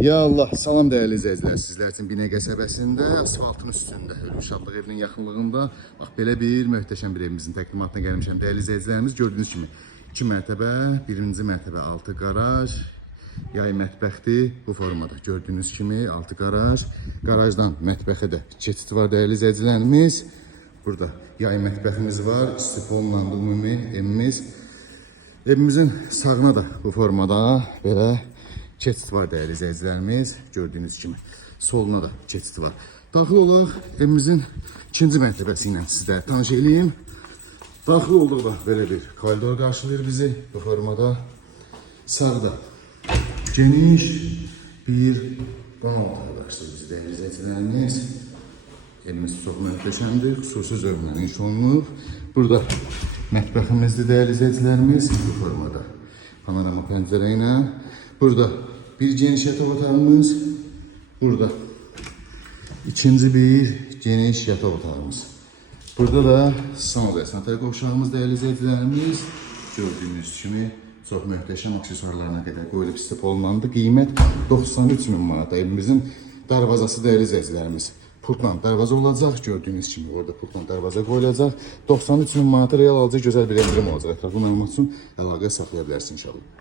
Ya Allah, salam dəyərli izləyicilər. Sizlər üçün Binə qəsəbəsində, asfaltın üstündə, Ölüm Şadlıq evinin yaxınlığında bax belə bir möhtəşəm bir evimizin təqdimatına gəlmişəm. Dəyərli izləyicilərimiz, gördüyünüz kimi 2 mərtəbə, 1-ci mərtəbə 6 qaraj, yay mətbəxdi bu formada. Gördüyünüz kimi 6 qaraj, qarajdan mətbəxə də keçid var dəyərli izləyicilərimiz. Burada yay mətbəximiz var, istifolla ümumi evimiz. Evimizin sağına da bu formada belə keçid var dəyərli izləyicilərimiz. Gördüyünüz kimi soluna da keçid var. Daxil olaq evimizin 2-ci mərtəbəsi ilə sizlərə tanış edeyim. Daxil olduqda belə bir koridor qarşılayır bizi bu formada. Sağda geniş bir qonaq otağı qarşılayır bizi dəyərli izləyicilərimiz. Evimiz çox möhtəşəmdir, xüsusi zövqlə inşa olunub. Burada mətbəximizdir dəyərli izləyicilərimiz bu formada. Panorama pəncərə ilə. Burada bir geniş yataq otağımız, burada ikinci bir geniş yataq otağımız. Burada da son və sanitär qovşağımız dəyərli izləyicilərimiz. Gördüyünüz kimi çox möhtəşəm aksesuarlarına qədər qoyulub istifade olunandı. Qiymət 93.000 manat. Evimizin darvazası dəyərli izləyicilərimiz. Pultla darvaza olacaq. Gördüyünüz kimi orada pultla darvaza qoyulacaq. 93.000 manata real alacaq, gözəl bir endirim olacaq. Ətraflı məlumat üçün əlaqə saxlaya bilərsiniz inşallah.